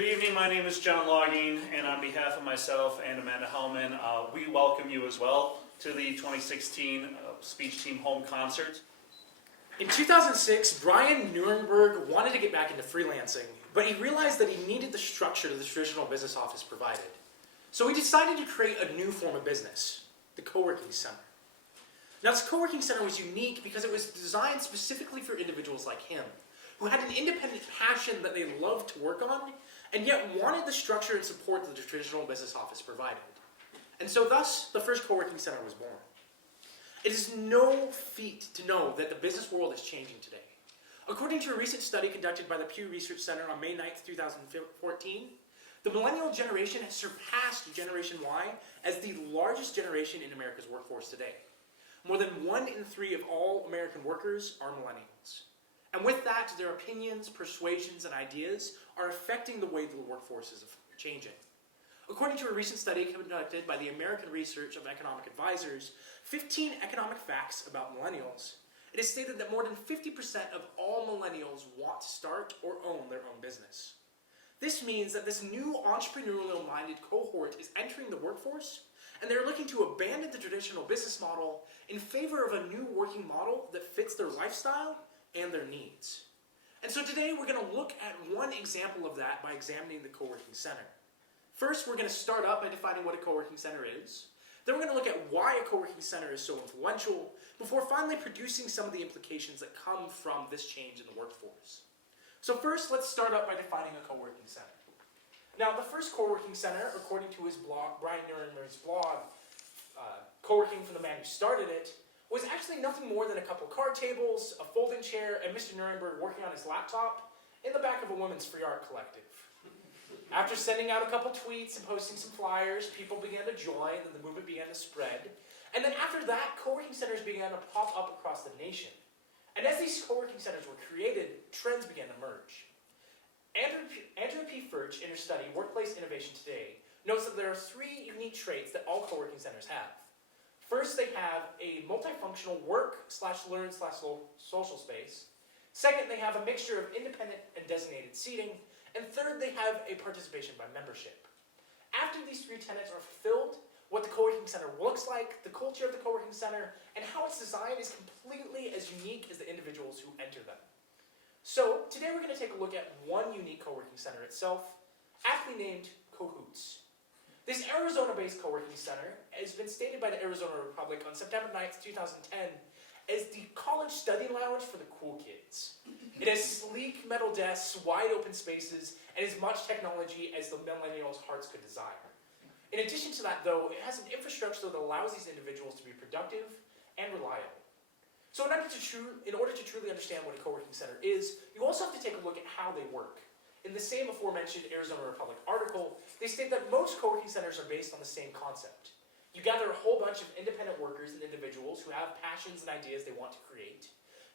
Good evening, my name is John Logging, and on behalf of myself and Amanda Hellman, we welcome you as well to the 2016 Speech Team Home Concert. In 2006, Brian Nuremberg wanted to get back into freelancing, but he realized that he needed the structure that the traditional business office provided. So he decided to create a new form of business, the co-working center. Now this co-working center was unique because it was designed specifically for individuals like him, who had an independent passion that they loved to work on, and yet wanted the structure and support that the traditional business office provided. And so thus, the first co-working center was born. It is no feat to know that the business world is changing today. According to a recent study conducted by the Pew Research Center on May 9th, 2014, the millennial generation has surpassed Generation Y as the largest generation in America's workforce today. More than 1 in 3 of all American workers are millennials. And with that, their opinions, persuasions, and ideas are affecting the way the workforce is changing. According to a recent study conducted by the American Research of Economic Advisors, 15 economic facts about millennials, it is stated that more than 50% of all millennials want to start or own their own business. This means that this new entrepreneurial-minded cohort is entering the workforce, and they're looking to abandon the traditional business model in favor of a new working model that fits their lifestyle and their needs. And so today we're going to look at one example of that by examining the co-working center. First, we're going to start up by defining what a co-working center is. Then we're going to look at why a co-working center is so influential, before finally producing some of the implications that come from this change in the workforce. So first, let's start up by defining a co-working center. Now, the first co-working center, according to his blog, Brian Nuremberg's blog, Co-working for the Man Who Started It, was actually nothing more than a couple card tables, a folding chair, and Mr. Nuremberg working on his laptop in the back of a women's free art collective. After sending out a couple tweets and posting some flyers, people began to join and the movement began to spread. And then after that, co-working centers began to pop up across the nation. And as these co-working centers were created, trends began to merge. Andrew P. Furch, in her study, Workplace Innovation Today, notes that there are 3 unique traits that all co-working centers have. First, they have a multifunctional work/learn/social space. Second, they have a mixture of independent and designated seating. And third, they have a participation by membership. After these 3 tenets are fulfilled, what the co-working center looks like, the culture of the co-working center, and how it's designed is completely as unique as the individuals who enter them. So, today we're going to take a look at one unique co-working center itself, aptly named Cahoots. This Arizona-based co-working center has been stated by the Arizona Republic on September 9th, 2010 as the college study lounge for the cool kids. It has sleek metal desks, wide open spaces, and as much technology as the millennials' hearts could desire. In addition to that, though, it has an infrastructure that allows these individuals to be productive and reliable. So in order to truly understand what a co-working center is, you also have to take a look at how they work. In the same aforementioned Arizona Republic article, they state that most co-working centers are based on the same concept. You gather a whole bunch of independent workers and individuals who have passions and ideas they want to create.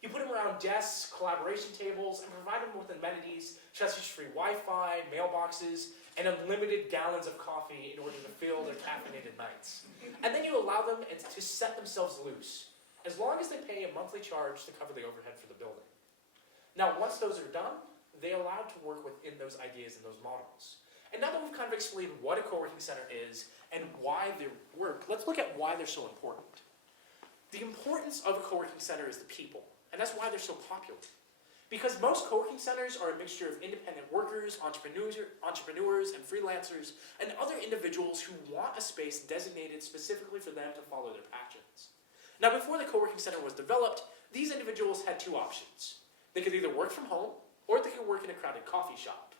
You put them around desks, collaboration tables, and provide them with amenities such as free Wi-Fi, mailboxes, and unlimited gallons of coffee in order to fill their caffeinated nights. And then you allow them to set themselves loose, as long as they pay a monthly charge to cover the overhead for the building. Now, once those are done, they're allowed to work within those ideas and those models. And now that we've kind of explained what a co-working center is and why they work, let's look at why they're so important. The importance of a co-working center is the people, and that's why they're so popular. Because most co-working centers are a mixture of independent workers, entrepreneurs, and freelancers, and other individuals who want a space designated specifically for them to follow their passions. Now, before the co-working center was developed, these individuals had 2 options. They could either work from home, or they could work in a crowded coffee shop.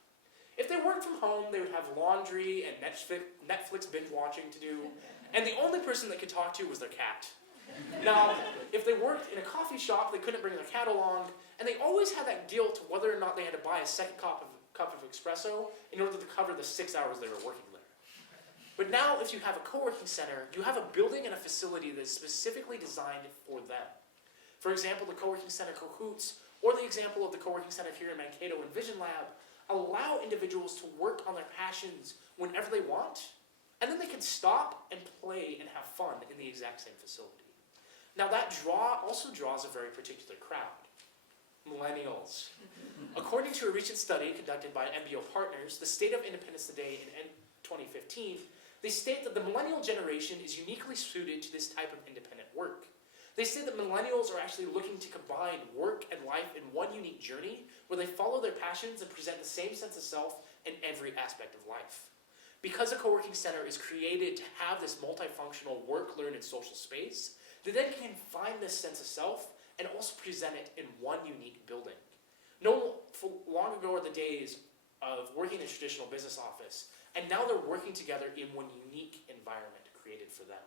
If they worked from home, they would have laundry and Netflix binge watching to do, and the only person they could talk to was their cat. Now, if they worked in a coffee shop, they couldn't bring their cat along, and they always had that guilt of whether or not they had to buy a second cup of espresso in order to cover the 6 hours they were working there. But now, if you have a co-working center, you have a building and a facility that is specifically designed for them. For example, the co-working center Cahoots, or the example of the co-working center here in Mankato Innovation Lab, allow individuals to work on their passions whenever they want, and then they can stop and play and have fun in the exact same facility. Now that also draws a very particular crowd. Millennials. According to a recent study conducted by MBO Partners, the State of Independence Today in 2015, they state that the millennial generation is uniquely suited to this type of independent work. They say that millennials are actually looking to combine work and life in one unique journey where they follow their passions and present the same sense of self in every aspect of life. Because a co-working center is created to have this multifunctional work, learn, and social space, they then can find this sense of self and also present it in one unique building. No long ago are the days of working in a traditional business office, and now they're working together in one unique environment created for them.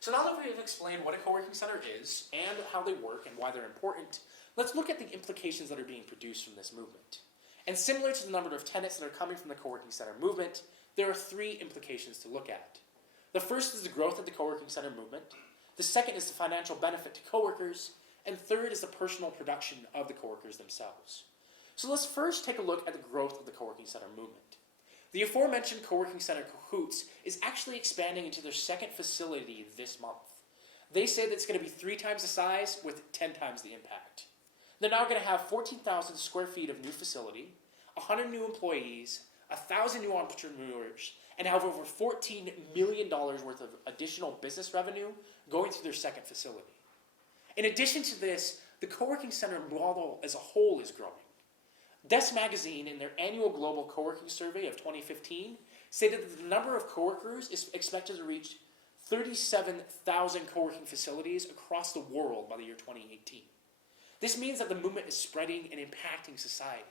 So now that we've explained what a co-working center is, and how they work, and why they're important, let's look at the implications that are being produced from this movement. And similar to the number of tenants that are coming from the co-working center movement, there are three implications to look at. The first is the growth of the co-working center movement. The second is the financial benefit to coworkers. And third is the personal production of the coworkers themselves. So let's first take a look at the growth of the co-working center movement. The aforementioned co-working center Cahoots is actually expanding into their second facility this month. They say that it's going to be 3 times the size with 10 times the impact. They're now going to have 14,000 square feet of new facility, 100 new employees, 1,000 new entrepreneurs, and have over $14 million worth of additional business revenue going through their second facility. In addition to this, the co-working center model as a whole is growing. Desk Magazine, in their annual global co-working survey of 2015, stated that the number of co-workers is expected to reach 37,000 co-working facilities across the world by the year 2018. This means that the movement is spreading and impacting society.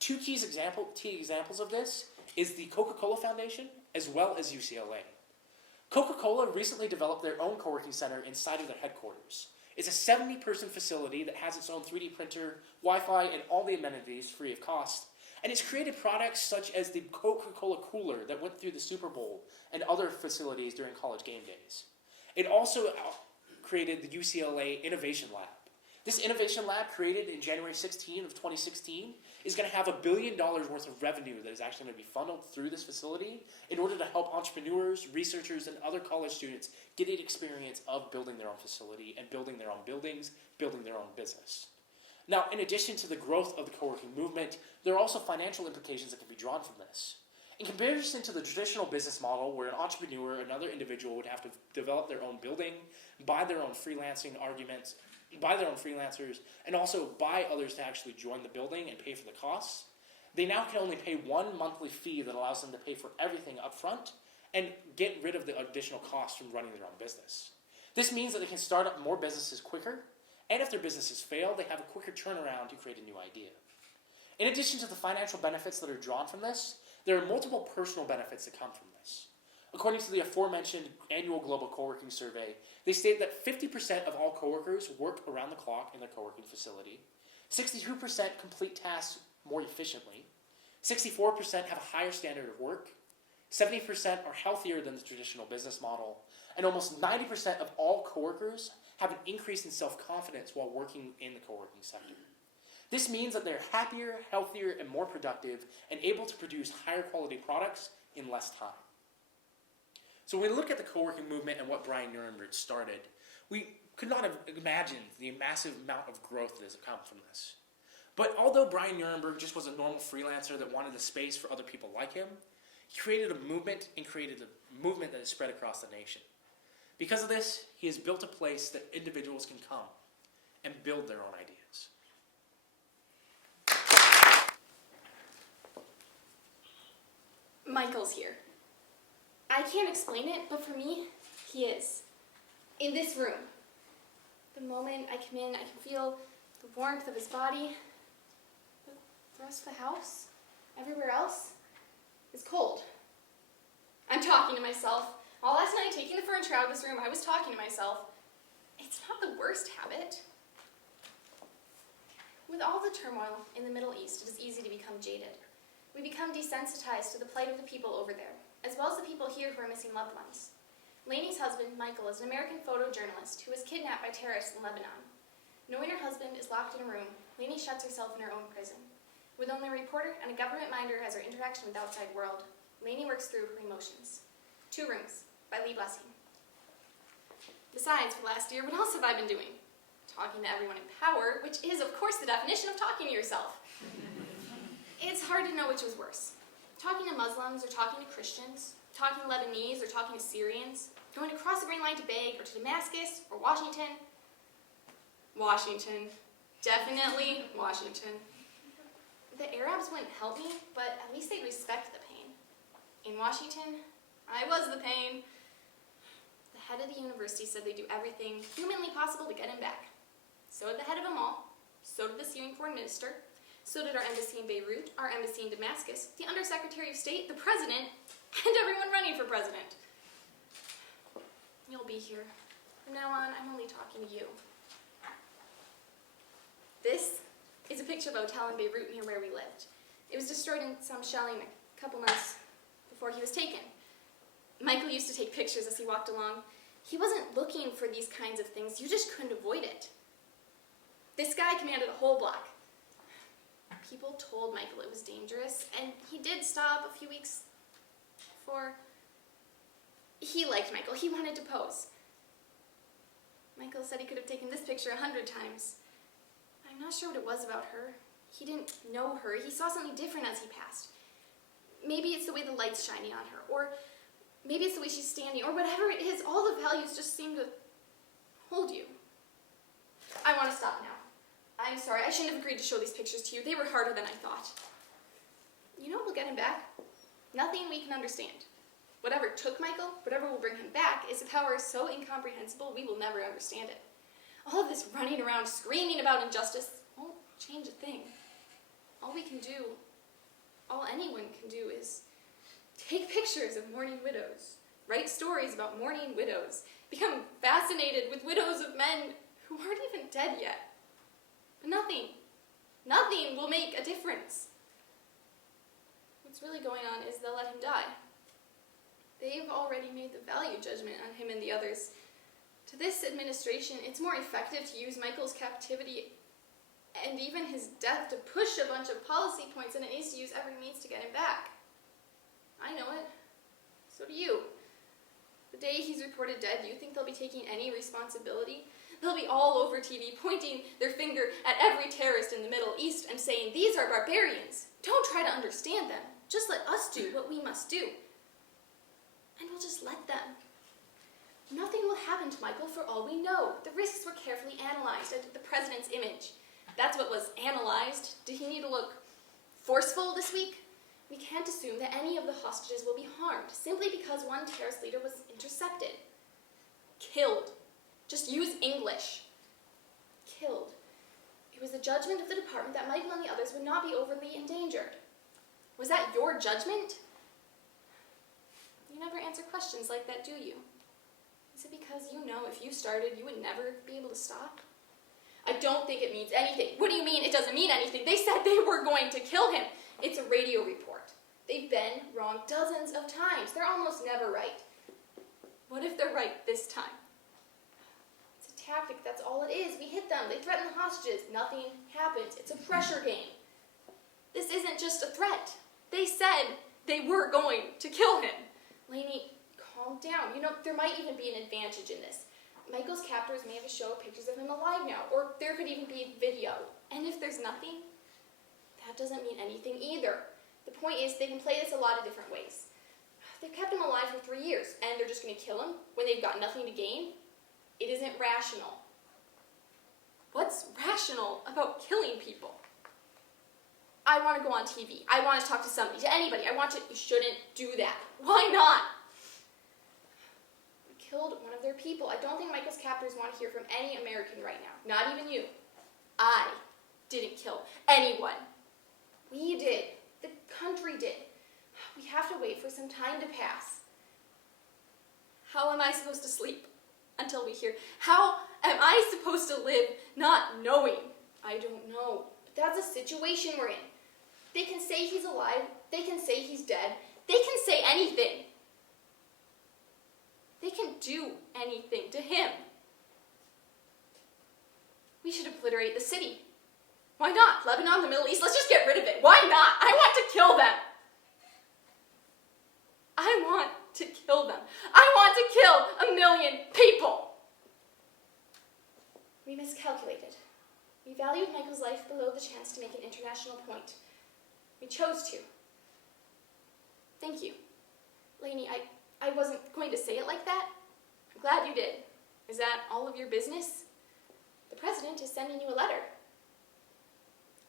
Two key examples of this is the Coca-Cola Foundation as well as UCLA. Coca-Cola recently developed their own co-working center inside of their headquarters. It's a 70-person facility that has its own 3D printer, Wi-Fi, and all the amenities free of cost. And it's created products such as the Coca-Cola cooler that went through the Super Bowl and other facilities during college game days. It also created the UCLA Innovation Lab. This innovation lab, created in January 16 of 2016, is going to have $1 billion worth of revenue that is actually going to be funneled through this facility in order to help entrepreneurs, researchers, and other college students get an experience of building their own facility and building their own buildings, building their own business. Now, in addition to the growth of the co-working movement, there are also financial implications that can be drawn from this. In comparison to the traditional business model where an entrepreneur or another individual would have to develop their own building, buy their own freelancers, and also buy others to actually join the building and pay for the costs, they now can only pay one monthly fee that allows them to pay for everything up front and get rid of the additional costs from running their own business. This means that they can start up more businesses quicker, and if their businesses fail, they have a quicker turnaround to create a new idea. In addition to the financial benefits that are drawn from this, there are multiple personal benefits that come from this. According to the aforementioned annual global co-working survey, they state that 50% of all coworkers work around the clock in their co-working facility, 62% complete tasks more efficiently, 64% have a higher standard of work, 70% are healthier than the traditional business model, and almost 90% of all coworkers have an increase in self-confidence while working in the co-working sector. This means that they're happier, healthier, and more productive, and able to produce higher quality products in less time. So when we look at the co-working movement and what Brian Nuremberg started, we could not have imagined the massive amount of growth that has come from this. But although Brian Nuremberg just was a normal freelancer that wanted a space for other people like him, he created a movement that has spread across the nation. Because of this, he has built a place that individuals can come and build their own ideas. Michael's here. I can't explain it, but for me, he is. In this room. The moment I come in, I can feel the warmth of his body. But the rest of the house, everywhere else, is cold. I'm talking to myself. All last night, taking the furniture out of this room, I was talking to myself. It's not the worst habit. With all the turmoil in the Middle East, it is easy to become jaded. We become desensitized to the plight of the people over there, as well as the people here who are missing loved ones. Lainey's husband, Michael, is an American photojournalist who was kidnapped by terrorists in Lebanon. Knowing her husband is locked in a room, Lainey shuts herself in her own prison. With only a reporter and a government minder as her interaction with the outside world, Lainey works through her emotions. 2 Rooms by Lee Blessing. Besides, for last year, what else have I been doing? talking to everyone in power, which is, of course, the definition of talking to yourself. It's hard to know which was worse. Talking to Muslims or talking to Christians, talking to Lebanese or talking to Syrians, going to cross the Green Line to Beg or to Damascus or Washington. Washington. Definitely Washington. The Arabs wouldn't help me, but at least they'd respect the pain. In Washington, I was the pain. The head of the university said they'd do everything humanly possible to get him back. So did the head of them all. So did the Syrian foreign minister. So did our embassy in Beirut, our embassy in Damascus, the undersecretary of state, the president, and everyone running for president. You'll be here. From now on, I'm only talking to you. This is a picture of a hotel in Beirut near where we lived. It was destroyed in some shelling a couple months before he was taken. Michael used to take pictures as he walked along. He wasn't looking for these kinds of things. You just couldn't avoid it. This guy commanded a whole block. People told Michael it was dangerous, and he did stop a few weeks before. He liked Michael. He wanted to pose. Michael said he could have taken this picture 100 times. I'm not sure what it was about her. He didn't know her. He saw something different as he passed. Maybe it's the way the light's shining on her, or maybe it's the way she's standing, or whatever it is, all the values just seem to hold you. I want to stop now. I'm sorry, I shouldn't have agreed to show these pictures to you. They were harder than I thought. You know what will get him back? Nothing we can understand. Whatever took Michael, whatever will bring him back, is a power so incomprehensible we will never understand it. All of this running around screaming about injustice won't change a thing. All we can do, all anyone can do, is take pictures of mourning widows, write stories about mourning widows, become fascinated with widows of men who aren't even dead yet. But nothing will make a difference. What's really going on is they'll let him die. They've already made the value judgment on him and the others. To this administration, it's more effective to use Michael's captivity and even his death to push a bunch of policy points than it needs to use every means to get him back. I know it. So do you. The day he's reported dead, do you think they'll be taking any responsibility? They'll be all over TV pointing their finger at every terrorist in the Middle East and saying, "These are barbarians. Don't try to understand them. Just let us do what we must do." And we'll just let them. Nothing will happen to Michael for all we know. The risks were carefully analyzed at the president's image. That's what was analyzed. Did he need to look forceful this week? We can't assume that any of the hostages will be harmed simply because one terrorist leader was intercepted. Killed. Just use English. Killed. It was the judgment of the department that Michael and the others would not be overly endangered. Was that your judgment? You never answer questions like that, do you? Is it because you know if you started, you would never be able to stop? I don't think it means anything. What do you mean it doesn't mean anything? They said they were going to kill him. It's a radio report. They've been wrong dozens of times. They're almost never right. What if they're right this time? It's a tactic, that's all it is. We hit them, they threaten the hostages. Nothing happens. It's a pressure game. This isn't just a threat. They said they were going to kill him. Lainey, calm down. You know, there might even be an advantage in this. Michael's captors may have a show of pictures of him alive now, or there could even be video. And if there's nothing, that doesn't mean anything either. The point is, they can play this a lot of different ways. They've kept him alive for 3 years, and they're just going to kill him when they've got nothing to gain? It isn't rational. What's rational about killing people? I want to go on TV. I want to talk to somebody, to anybody. You shouldn't do that. Why not? We killed one of their people. I don't think Michael's captors want to hear from any American right now. Not even you. I didn't kill anyone. We did. The country did. We have to wait for some time to pass. How am I supposed to sleep until we hear? How am I supposed to live not knowing? I don't know. But that's a situation we're in. They can say he's alive. They can say he's dead. They can say anything. They can do anything to him. We should obliterate the city. Why not? Lebanon, the Middle East, let's just get rid of it. Why not? I want to kill them. I want to kill them. I want to kill 1 million people. We miscalculated. valued Michael's life below the chance to make an international point. We chose to. Thank you. Lainey, I wasn't going to say it like that. I'm glad you did. Is that all of your business? The president is sending you a letter.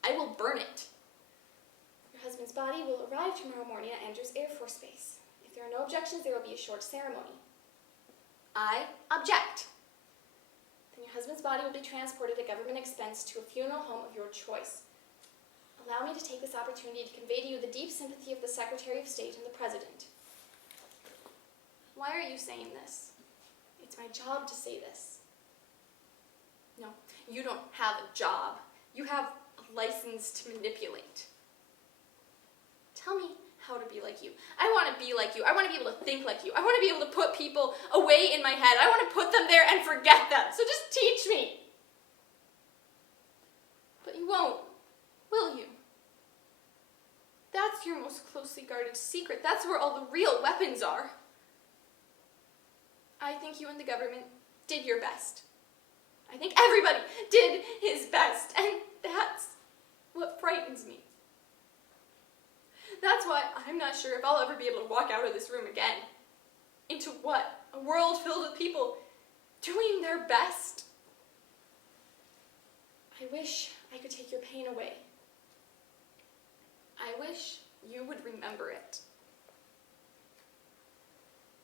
I will burn it. Your husband's body will arrive tomorrow morning at Andrews Air Force Base. If there are no objections, there will be a short ceremony. I object. Then your husband's body will be transported at government expense to a funeral home of your choice. Allow me to take this opportunity to convey to you the deep sympathy of the Secretary of State and the President. Why are you saying this? It's my job to say this. No, you don't have a job. You have a license to manipulate. Tell me how to be like you. I want to be like you. I want to be able to think like you. I want to be able to put people away in my head. I want to put them there and forget them. So just teach me. But you won't, will you? That's your most closely guarded secret. That's where all the real weapons are. I think you and the government did your best. I think everybody did his best, and that's what frightens me. That's why I'm not sure if I'll ever be able to walk out of this room again. Into what? A world filled with people doing their best. I wish I could take your pain away. I wish you would remember it.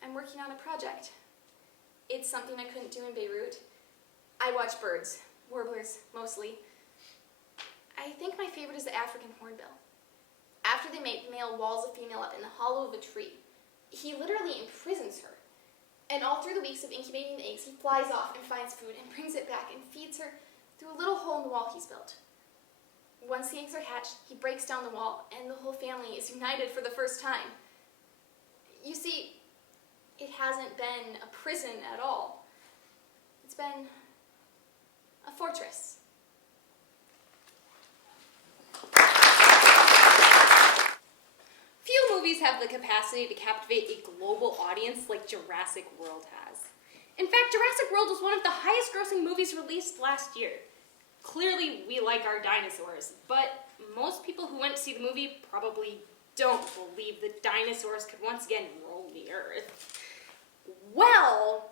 I'm working on a project. It's something I couldn't do in Beirut. I watch birds, warblers mostly. I think my favorite is the African hornbill. After they mate, the male walls a female up in the hollow of a tree. He literally imprisons her. And all through the weeks of incubating the eggs, he flies off and finds food and brings it back and feeds her through a little hole in the wall he's built. Once the eggs are hatched, he breaks down the wall, and the whole family is united for the first time. You see, it hasn't been a prison at all. It's been a fortress. Few movies have the capacity to captivate a global audience like Jurassic World has. In fact, Jurassic World was one of the highest grossing movies released last year. Clearly, we like our dinosaurs, but most people who went to see the movie probably don't believe that dinosaurs could once again roam the earth. Well,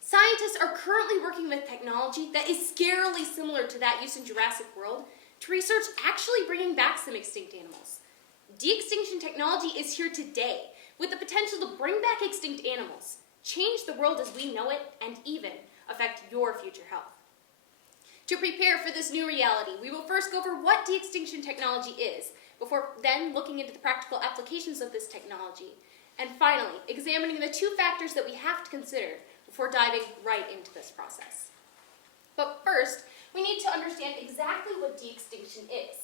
scientists are currently working with technology that is scarily similar to that used in Jurassic World to research actually bringing back some extinct animals. De-extinction technology is here today, with the potential to bring back extinct animals, change the world as we know it, and even affect your future health. To prepare for this new reality, we will first go over what de-extinction technology is, before then looking into the practical applications of this technology, and finally, examining the two factors that we have to consider before diving right into this process. But first, we need to understand exactly what de-extinction is.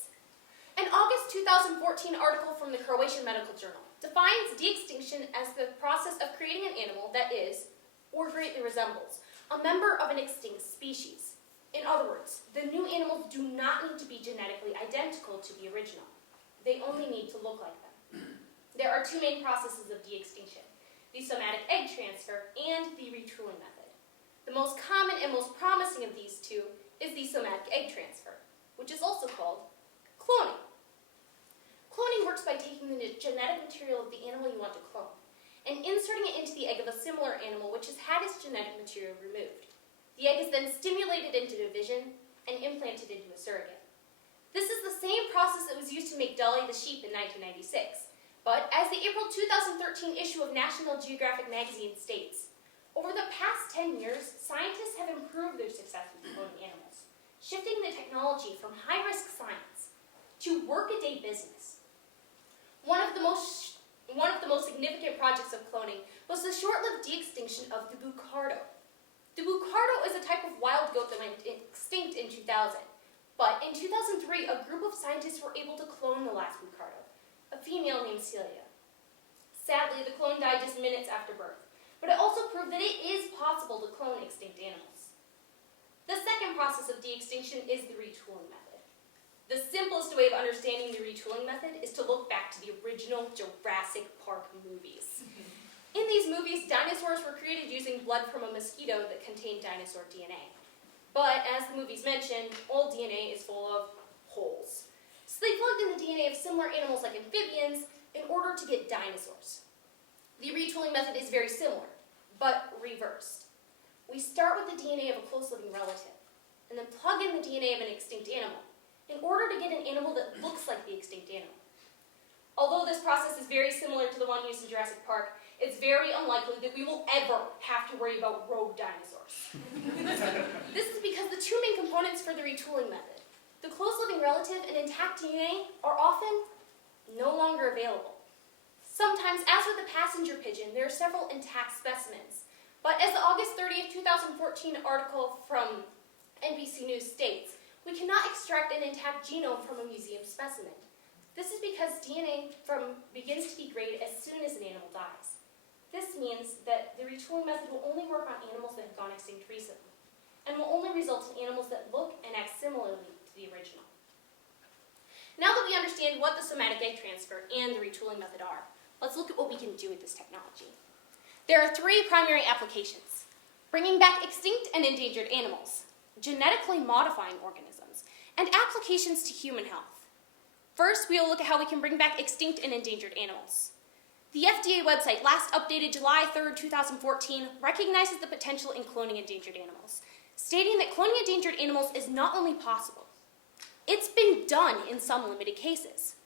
An August 2014 article from the Croatian Medical Journal defines de-extinction as the process of creating an animal that is, or greatly resembles, a member of an extinct species. In other words, the new animals do not need to be genetically identical to the original. They only need to look like them. There are two main processes of de-extinction: the somatic egg transfer and the retooling method. The most common and most promising of these two is the somatic egg transfer, which is also called cloning. Cloning works by taking the genetic material of the animal you want to clone and inserting it into the egg of a similar animal which has had its genetic material removed. The egg is then stimulated into division and implanted into a surrogate. This is the same process that was used to make Dolly the sheep in 1996, but as the April 2013 issue of National Geographic magazine states, over the past 10 years, scientists have improved their success with cloning animals, shifting the technology from high-risk science to work-a-day business. One of the most significant projects of cloning was the short-lived de-extinction of the bucardo. The bucardo is a type of wild goat that went extinct in 2000, but in 2003, a group of scientists were able to clone the last bucardo, a female named Celia. Sadly, the clone died just minutes after birth, but it also proved that it is possible to clone extinct animals. The second process of de-extinction is the retooling method. The simplest way of understanding the retooling method is to look back to the original Jurassic Park movies. In these movies, dinosaurs were created using blood from a mosquito that contained dinosaur DNA. But as the movies mentioned, all DNA is full of holes. So they plugged in the DNA of similar animals like amphibians in order to get dinosaurs. The retooling method is very similar, but reversed. We start with the DNA of a close living relative, and then plug in the DNA of an extinct animal in order to get an animal that looks like the extinct animal. Although this process is very similar to the one used in Jurassic Park, it's very unlikely that we will ever have to worry about rogue dinosaurs. This is because the two main components for the retooling method, the close living relative and intact DNA, are often no longer available. Sometimes, as with the passenger pigeon, there are several intact specimens. But as the August 30th, 2014 article from NBC News states, we cannot extract an intact genome from a museum specimen. This is because DNA begins to degrade as soon as an animal dies. This means that the retooling method will only work on animals that have gone extinct recently, and will only result in animals that look and act similarly to the original. Now that we understand what the somatic egg transfer and the retooling method are, let's look at what we can do with this technology. There are three primary applications: bringing back extinct and endangered animals, genetically modifying organisms, and applications to human health. First, we will look at how we can bring back extinct and endangered animals. The FDA website, last updated July 3rd, 2014, recognizes the potential in cloning endangered animals, stating that cloning endangered animals is not only possible, it's been done in some limited cases.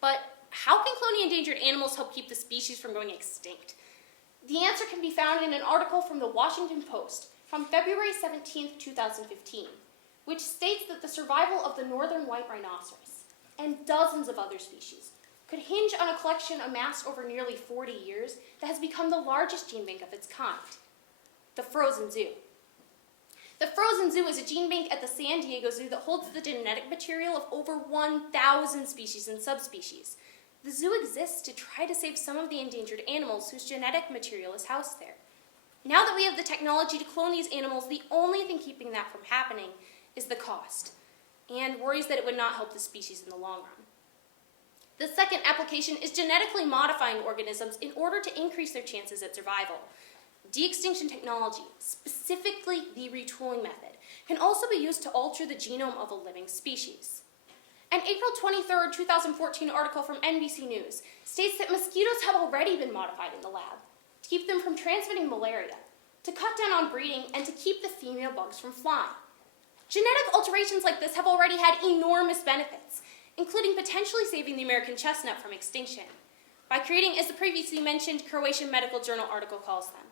But how can cloning endangered animals help keep the species from going extinct? The answer can be found in an article from the Washington Post from February 17th, 2015, which states that the survival of the northern white rhinoceros and dozens of other species could hinge on a collection amassed over nearly 40 years that has become the largest gene bank of its kind, the Frozen Zoo. The Frozen Zoo is a gene bank at the San Diego Zoo that holds the genetic material of over 1,000 species and subspecies. The zoo exists to try to save some of the endangered animals whose genetic material is housed there. Now that we have the technology to clone these animals, the only thing keeping that from happening is the cost, and worries that it would not help the species in the long run. The second application is genetically modifying organisms in order to increase their chances at survival. De-extinction technology, specifically the retooling method, can also be used to alter the genome of a living species. An April 23rd, 2014 article from NBC News states that mosquitoes have already been modified in the lab to keep them from transmitting malaria, to cut down on breeding, and to keep the female bugs from flying. Genetic alterations like this have already had enormous benefits, including potentially saving the American chestnut from extinction, by creating, as the previously mentioned Croatian Medical Journal article calls them,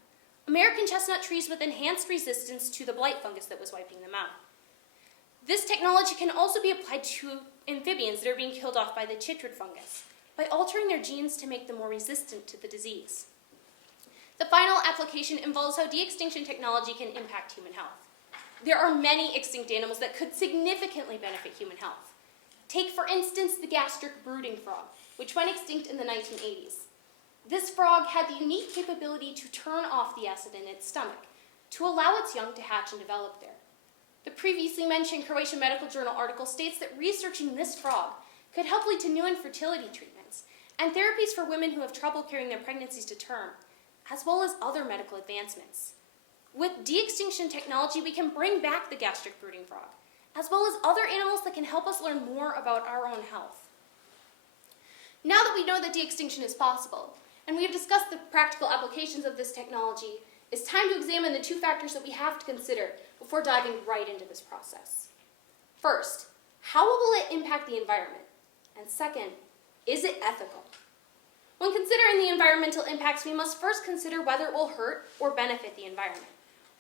American chestnut trees with enhanced resistance to the blight fungus that was wiping them out. This technology can also be applied to amphibians that are being killed off by the chytrid fungus, by altering their genes to make them more resistant to the disease. The final application involves how de-extinction technology can impact human health. There are many extinct animals that could significantly benefit human health. Take, for instance, the gastric brooding frog, which went extinct in the 1980s. This frog had the unique capability to turn off the acid in its stomach, to allow its young to hatch and develop there. The previously mentioned Croatian Medical Journal article states that researching this frog could help lead to new infertility treatments and therapies for women who have trouble carrying their pregnancies to term, as well as other medical advancements. With de-extinction technology, we can bring back the gastric brooding frog, as well as other animals that can help us learn more about our own health. Now that we know that de-extinction is possible, and we have discussed the practical applications of this technology, it's time to examine the two factors that we have to consider before diving right into this process. First, how will it impact the environment? And second, is it ethical? When considering the environmental impacts, we must first consider whether it will hurt or benefit the environment,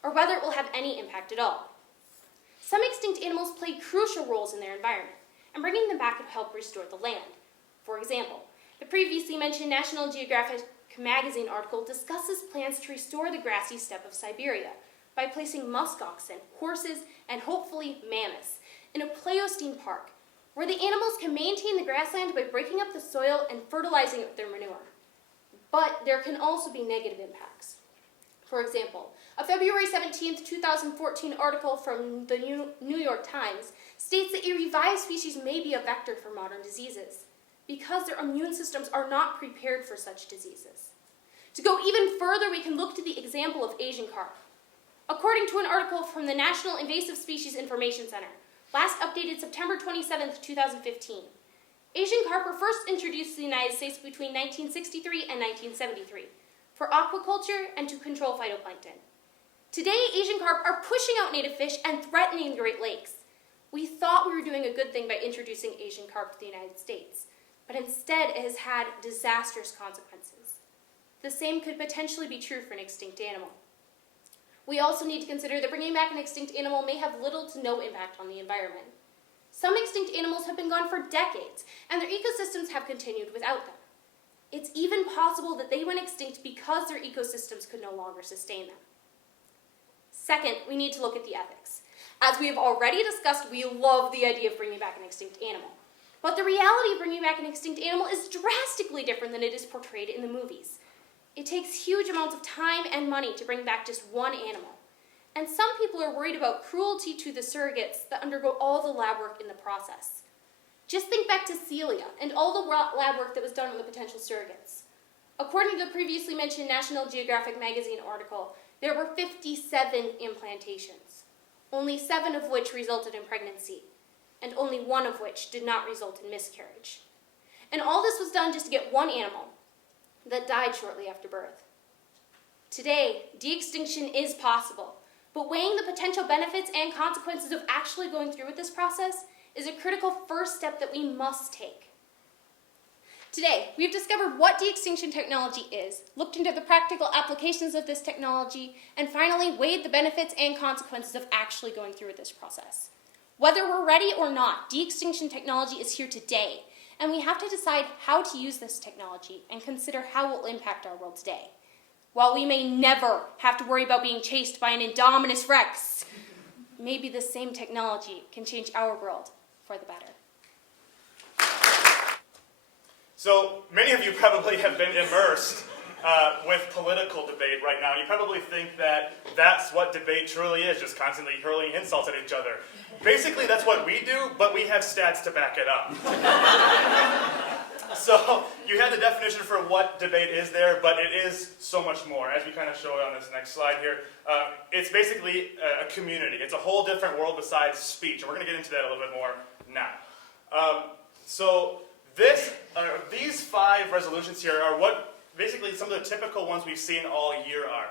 or whether it will have any impact at all. Some extinct animals play crucial roles in their environment, and bringing them back could help restore the land. For example, the previously mentioned National Geographic magazine article discusses plans to restore the grassy steppe of Siberia by placing musk oxen, horses, and hopefully mammoths in a Pleistocene park, where the animals can maintain the grassland by breaking up the soil and fertilizing it with their manure. But there can also be negative impacts. For example, a February 17th, 2014 article from the New York Times states that a revived species may be a vector for modern diseases, because their immune systems are not prepared for such diseases. To go even further, we can look to the example of Asian carp. according to an article from the National Invasive Species Information Center, last updated September 27, 2015. Asian carp were first introduced to the United States between 1963 and 1973 for aquaculture and to control phytoplankton. Today, Asian carp are pushing out native fish and threatening the Great Lakes. We thought we were doing a good thing by introducing Asian carp to the United States, but instead it has had disastrous consequences. The same could potentially be true for an extinct animal. We also need to consider that bringing back an extinct animal may have little to no impact on the environment. Some extinct animals have been gone for decades, and their ecosystems have continued without them. It's even possible that they went extinct because their ecosystems could no longer sustain them. Second, we need to look at the ethics. As we have already discussed, we love the idea of bringing back an extinct animal. But the reality of bringing back an extinct animal is drastically different than it is portrayed in the movies. It takes huge amounts of time and money to bring back just one animal. And some people are worried about cruelty to the surrogates that undergo all the lab work in the process. Just think back to Celia and all the lab work that was done on the potential surrogates. According to the previously mentioned National Geographic magazine article, there were 57 implantations, only 7 of which resulted in pregnancy, and only 1 of which did not result in miscarriage. And all this was done just to get one animal that died shortly after birth. Today, de-extinction is possible, but weighing the potential benefits and consequences of actually going through with this process is a critical first step that we must take. Today, we've discovered what de-extinction technology is, looked into the practical applications of this technology, and finally weighed the benefits and consequences of actually going through with this process. Whether we're ready or not, de-extinction technology is here today, and we have to decide how to use this technology and consider how it will impact our world today. While we may never have to worry about being chased by an Indominus Rex, maybe this same technology can change our world for the better. So many of you probably have been immersed with political debate right now. You probably think that that's what debate truly is, just constantly hurling insults at each other. Basically, that's what we do, but we have stats to back it up. So you have the definition for what debate is there, but it is so much more. As we kind of show it on this next slide here, it's basically a community. It's a whole different world besides speech, and we're going to get into that a little bit more now. These 5 resolutions here are what basically some of the typical ones we've seen all year are.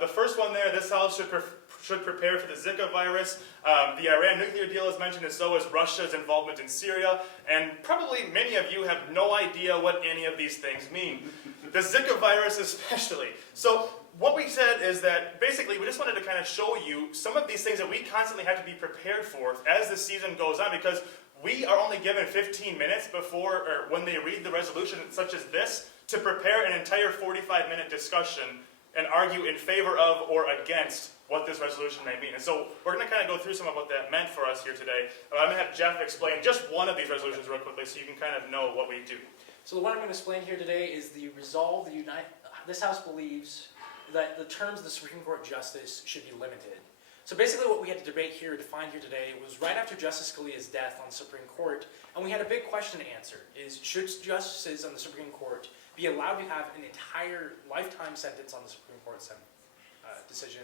The first one there, this house should prepare for the Zika virus. The Iran nuclear deal is mentioned, and so is Russia's involvement in Syria. And probably many of you have no idea what any of these things mean. The Zika virus especially. So what we said is that basically we just wanted to kind of show you some of these things that we constantly have to be prepared for as the season goes on, because we are only given 15 minutes before, or when they read the resolution such as this, to prepare an entire 45-minute discussion and argue in favor of or against what this resolution may mean. And so we're going to kind of go through some of what that meant for us here today. I'm going to have Jeff explain just one of these resolutions real quickly so you can kind of know what we do. So the one I'm going to explain here today is the resolve this House believes that the terms of the Supreme Court justice should be limited. So basically what we had to debate here, define here today, was right after Justice Scalia's death on the Supreme Court, and we had a big question to answer, is should justices on the Supreme Court be allowed to have an entire lifetime sentence on the Supreme Court decision,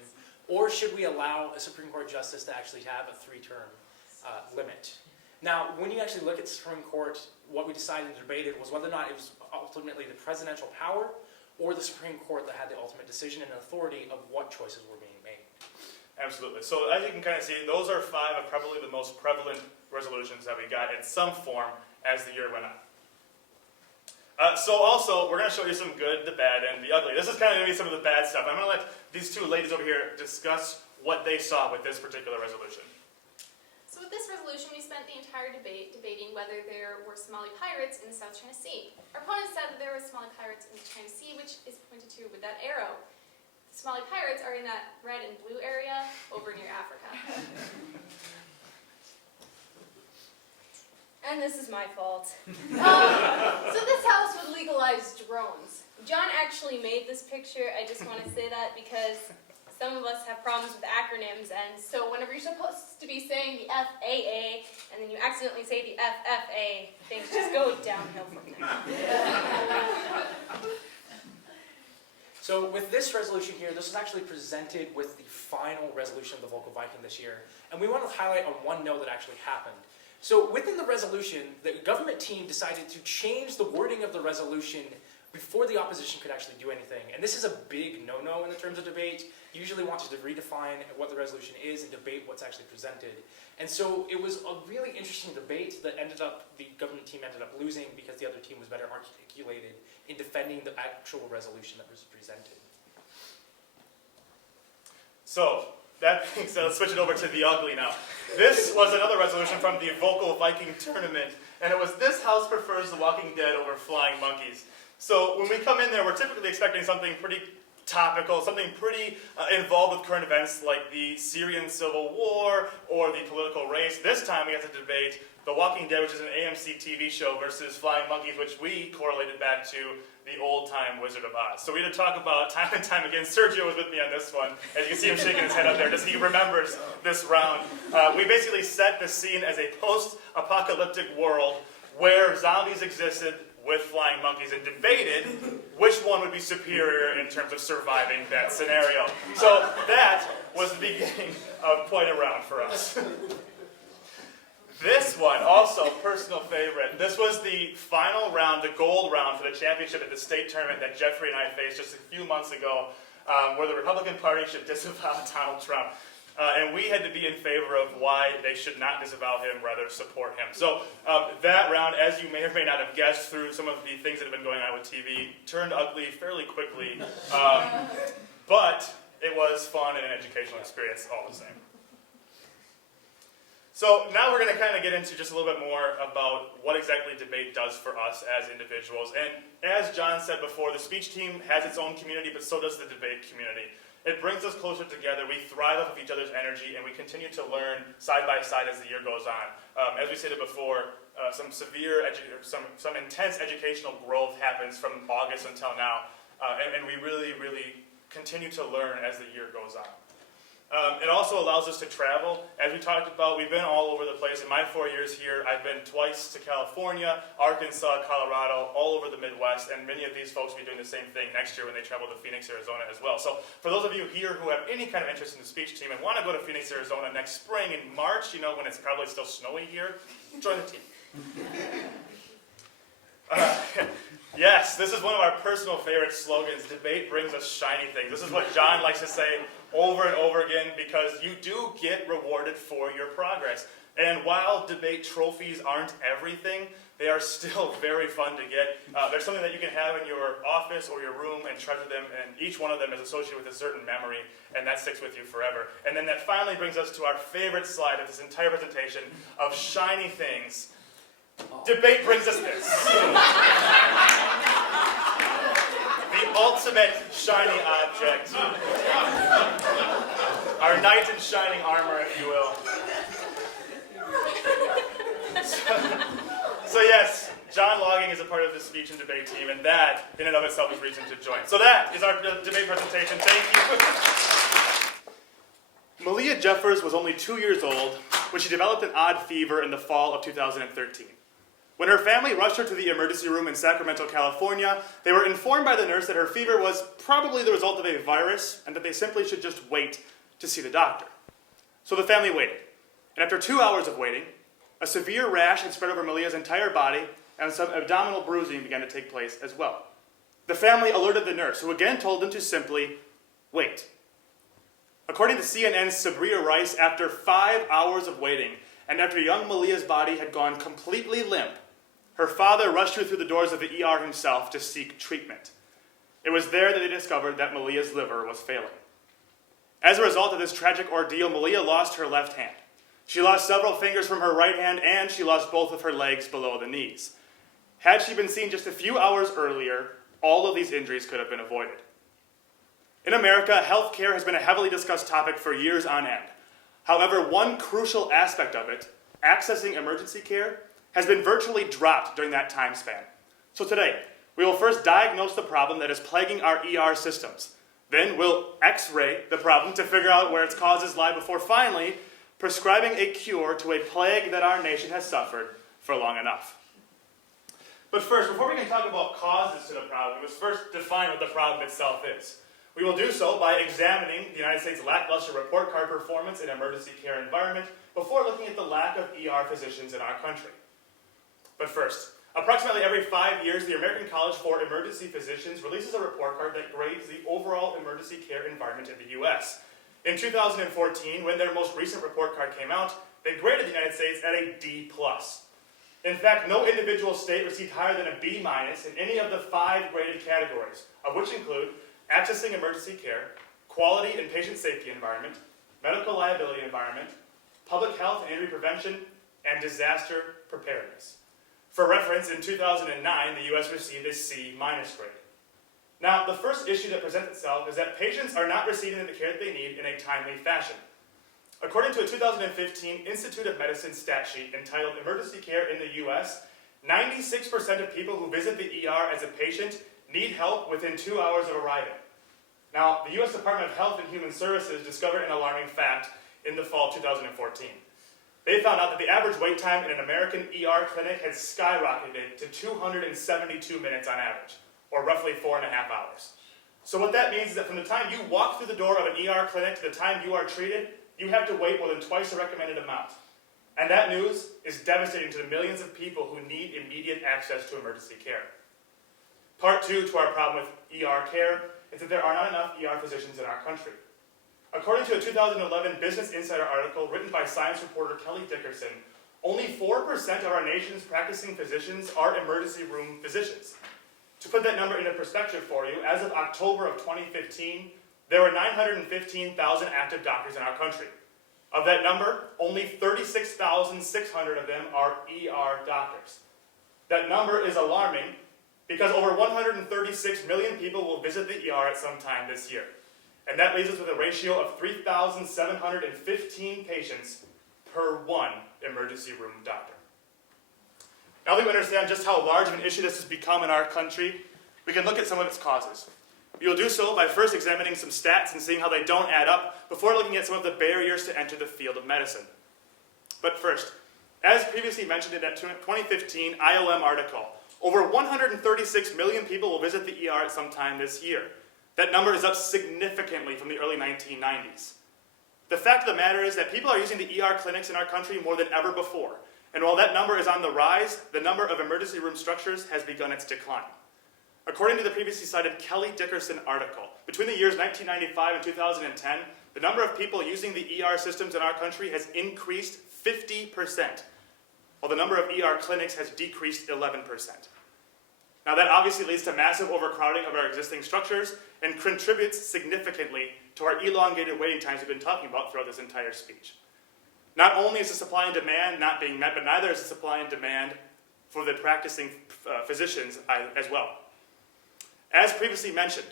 or should we allow a Supreme Court justice to actually have a 3-term limit? Now, when you actually look at the Supreme Court, what we decided and debated was whether or not it was ultimately the presidential power or the Supreme Court that had the ultimate decision and authority of what choices were being made. Absolutely. So as you can kind of see, those are 5 of probably the most prevalent resolutions that we got in some form as the year went on. So also, we're going to show you some good, the bad, and the ugly. This is kind of going to be some of the bad stuff. I'm going to let these 2 ladies over here discuss what they saw with this particular resolution. So with this resolution, we spent the entire debate debating whether there were Somali pirates in the South China Sea. Our opponents said that there were Somali pirates in the China Sea, which is pointed to with that arrow. The Somali pirates are in that red and blue area over near Africa. And this is my fault. So this house would legalize drones. John actually made this picture. I just want to say that because some of us have problems with acronyms, and so whenever you're supposed to be saying the FAA, and then you accidentally say the FFA, things just go downhill from there. So with this resolution here, this was actually presented with the final resolution of the Vocal Viking this year. And we want to highlight on one note that actually happened. So within the resolution, the government team decided to change the wording of the resolution before the opposition could actually do anything. And this is a big no-no in the terms of debate. You usually want to redefine what the resolution is and debate what's actually presented. And so it was a really interesting debate that the government team ended up losing because the other team was better articulated in defending the actual resolution that was presented. So, that being said, let's switch it over to the ugly now. This was another resolution from the Vocal Viking tournament, and it was "This house prefers The Walking Dead over flying monkeys." So when we come in there, we're typically expecting something pretty topical, something pretty involved with current events like the Syrian civil war or the political race. This time we have to debate The Walking Dead, which is an AMC TV show, versus flying monkeys, which we correlated back to the old-time Wizard of Oz. So we had to talk about time and time again. Sergio was with me on this one. As you can see him shaking his head up there, just he remembers this round. We basically set the scene as a post-apocalyptic world where zombies existed with flying monkeys and debated which one would be superior in terms of surviving that scenario. So that was the beginning of quite a round for us. This one, also personal favorite. This was the final round, the gold round for the championship at the state tournament that Jeffrey and I faced just a few months ago, where the Republican Party should disavow Donald Trump. And we had to be in favor of why they should not disavow him, rather support him. So that round, as you may or may not have guessed through some of the things that have been going on with TV, turned ugly fairly quickly. But it was fun and an educational experience all the same. So now we're going to kind of get into just a little bit more about what exactly debate does for us as individuals. And as John said before, the speech team has its own community, but so does the debate community. It brings us closer together. We thrive off of each other's energy, and we continue to learn side by side as the year goes on. As we stated before, some intense educational growth happens from August until now, and we really, really continue to learn as the year goes on. It also allows us to travel. As we talked about, we've been all over the place. In my 4 years here, I've been twice to California, Arkansas, Colorado, all over the Midwest, and many of these folks will be doing the same thing next year when they travel to Phoenix, Arizona as well. So for those of you here who have any kind of interest in the speech team and want to go to Phoenix, Arizona next spring in March, when it's probably still snowy here, join the team. Yes, this is one of our personal favorite slogans. Debate brings us shiny things. This is what John likes to say over and over again, because you do get rewarded for your progress. And while debate trophies aren't everything, they are still very fun to get. There's something that you can have in your office or your room and treasure them, and each one of them is associated with a certain memory, and that sticks with you forever. And then that finally brings us to our favorite slide of this entire presentation of shiny things. Debate brings us this. The ultimate shiny object. Our knight in shining armor, if you will. So yes, John Logging is a part of the speech and debate team, and that, in and of itself, is reason to join. So that is our debate presentation. Thank you. Malia Jeffers was only 2 years old when she developed an odd fever in the fall of 2013. When her family rushed her to the emergency room in Sacramento, California, they were informed by the nurse that her fever was probably the result of a virus and that they simply should just wait to see the doctor. So the family waited. And after 2 hours of waiting, a severe rash had spread over Malia's entire body and some abdominal bruising began to take place as well. The family alerted the nurse, who again told them to simply wait. According to CNN's Sabria Rice, after 5 hours of waiting, and after young Malia's body had gone completely limp, her father rushed her through the doors of the ER himself to seek treatment. It was there that they discovered that Malia's liver was failing. As a result of this tragic ordeal, Malia lost her left hand. She lost several fingers from her right hand, and she lost both of her legs below the knees. Had she been seen just a few hours earlier, all of these injuries could have been avoided. In America, healthcare has been a heavily discussed topic for years on end. However, one crucial aspect of it, accessing emergency care, has been virtually dropped during that time span. So today, we will first diagnose the problem that is plaguing our ER systems. Then we'll X-ray the problem to figure out where its causes lie before finally prescribing a cure to a plague that our nation has suffered for long enough. But first, before we can talk about causes to the problem, we must first define what the problem itself is. We will do so by examining the United States' lackluster report card performance in emergency care environment before looking at the lack of ER physicians in our country. But first, approximately every 5 years, the American College for Emergency Physicians releases a report card that grades the overall emergency care environment in the U.S. In 2014, when their most recent report card came out, they graded the United States at a D+. In fact, no individual state received higher than a B- in any of the 5 graded categories, of which include accessing emergency care, quality and patient safety environment, medical liability environment, public health and injury prevention, and disaster preparedness. For reference, in 2009, the U.S. received a C- grade. Now, the first issue that presents itself is that patients are not receiving the care that they need in a timely fashion. According to a 2015 Institute of Medicine stat sheet entitled Emergency Care in the U.S., 96% of people who visit the ER as a patient need help within 2 hours of arriving. Now, the U.S. Department of Health and Human Services discovered an alarming fact in the fall of 2014. They found out that the average wait time in an American ER clinic had skyrocketed to 272 minutes on average, or roughly 4.5 hours. So what that means is that from the time you walk through the door of an ER clinic to the time you are treated, you have to wait more than twice the recommended amount. And that news is devastating to the millions of people who need immediate access to emergency care. Part 2 to our problem with ER care is that there are not enough ER physicians in our country. According to a 2011 Business Insider article written by science reporter Kelly Dickerson, only 4% of our nation's practicing physicians are emergency room physicians. To put that number into perspective for you, as of October of 2015, there were 915,000 active doctors in our country. Of that number, only 36,600 of them are ER doctors. That number is alarming because over 136 million people will visit the ER at some time this year. And that leaves us with a ratio of 3,715 patients per 1 emergency room doctor. Now that we understand just how large of an issue this has become in our country, we can look at some of its causes. We will do so by first examining some stats and seeing how they don't add up before looking at some of the barriers to enter the field of medicine. But first, as previously mentioned in that 2015 IOM article, over 136 million people will visit the ER at some time this year. That number is up significantly from the early 1990s. The fact of the matter is that people are using the ER clinics in our country more than ever before. And while that number is on the rise, the number of emergency room structures has begun its decline. According to the previously cited Kelly Dickerson article, between the years 1995 and 2010, the number of people using the ER systems in our country has increased 50%, while the number of ER clinics has decreased 11%. Now that obviously leads to massive overcrowding of our existing structures and contributes significantly to our elongated waiting times we've been talking about throughout this entire speech. Not only is the supply and demand not being met, but neither is the supply and demand for the practicing physicians as well. As previously mentioned,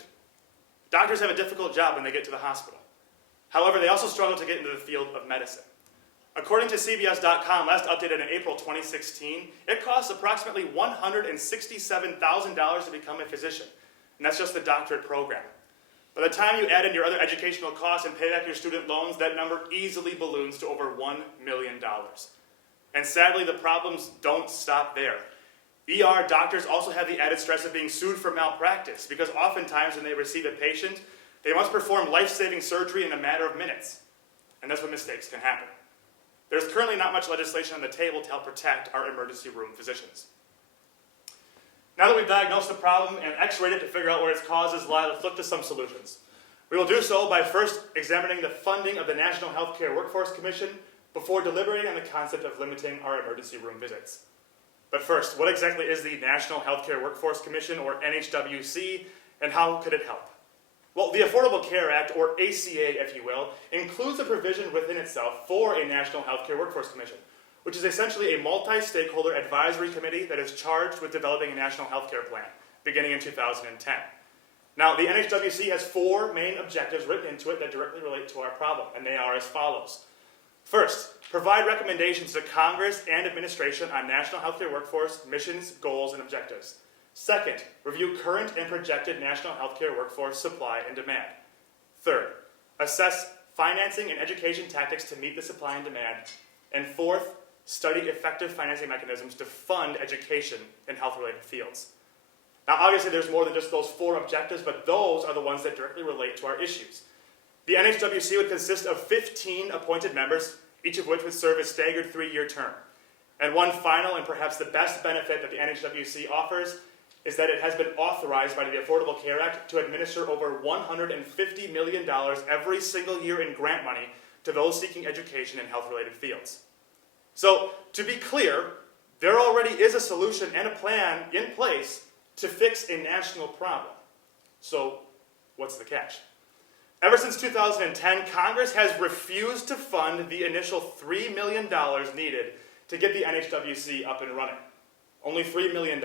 doctors have a difficult job when they get to the hospital. However, they also struggle to get into the field of medicine. According to CBS.com, last updated in April 2016, it costs approximately $167,000 to become a physician, and that's just the doctorate program. By the time you add in your other educational costs and pay back your student loans, that number easily balloons to over $1 million. And sadly, the problems don't stop there. ER doctors also have the added stress of being sued for malpractice, because oftentimes when they receive a patient, they must perform life-saving surgery in a matter of minutes. And that's when mistakes can happen. There's currently not much legislation on the table to help protect our emergency room physicians. Now that we've diagnosed the problem and x-rayed it to figure out where its causes lie, let's look to some solutions. We will do so by first examining the funding of the National Healthcare Workforce Commission before deliberating on the concept of limiting our emergency room visits. But first, what exactly is the National Healthcare Workforce Commission, or NHWC, and how could it help? Well, the Affordable Care Act, or ACA if you will, includes a provision within itself for a National Healthcare Workforce Commission, which is essentially a multi-stakeholder advisory committee that is charged with developing a national healthcare plan, beginning in 2010. Now, the NHWC has 4 main objectives written into it that directly relate to our problem, and they are as follows. First, provide recommendations to Congress and administration on national healthcare workforce missions, goals, and objectives. Second, review current and projected national healthcare workforce supply and demand. Third, assess financing and education tactics to meet the supply and demand. And fourth, study effective financing mechanisms to fund education in health-related fields. Now, obviously, there's more than just those 4 objectives, but those are the ones that directly relate to our issues. The NHWC would consist of 15 appointed members, each of which would serve a staggered 3-year term. And one final and perhaps the best benefit that the NHWC offers is that it has been authorized by the Affordable Care Act to administer over $150 million every single year in grant money to those seeking education in health-related fields. So, to be clear, there already is a solution and a plan in place to fix a national problem. So, what's the catch? Ever since 2010, Congress has refused to fund the initial $3 million needed to get the NHWC up and running. Only $3 million.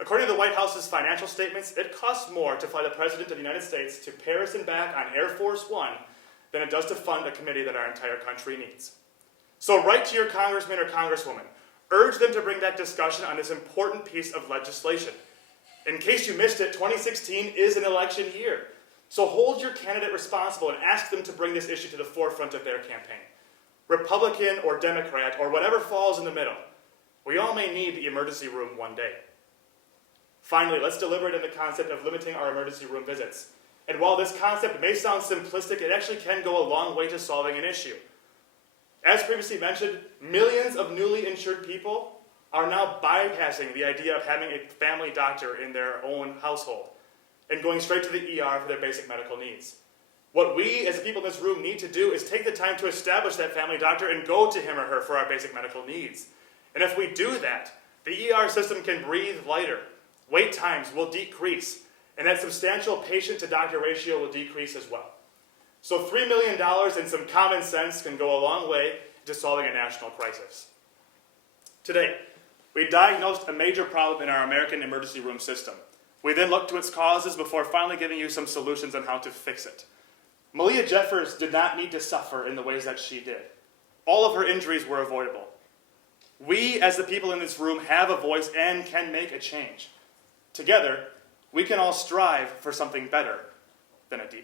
According to the White House's financial statements, it costs more to fly the President of the United States to Paris and back on Air Force One than it does to fund a committee that our entire country needs. So write to your congressman or congresswoman. Urge them to bring that discussion on this important piece of legislation. In case you missed it, 2016 is an election year. So hold your candidate responsible and ask them to bring this issue to the forefront of their campaign. Republican or Democrat or whatever falls in the middle. We all may need the emergency room one day. Finally, let's deliberate on the concept of limiting our emergency room visits. And while this concept may sound simplistic, it actually can go a long way to solving an issue. As previously mentioned, millions of newly insured people are now bypassing the idea of having a family doctor in their own household and going straight to the ER for their basic medical needs. What we, as the people in this room, need to do is take the time to establish that family doctor and go to him or her for our basic medical needs. And if we do that, the ER system can breathe lighter, wait times will decrease, and that substantial patient-to-doctor ratio will decrease as well. So $3 million and some common sense can go a long way to solving a national crisis. Today, we diagnosed a major problem in our American emergency room system. We then looked to its causes before finally giving you some solutions on how to fix it. Malia Jeffers did not need to suffer in the ways that she did. All of her injuries were avoidable. We, as the people in this room, have a voice and can make a change. Together, we can all strive for something better than a D+.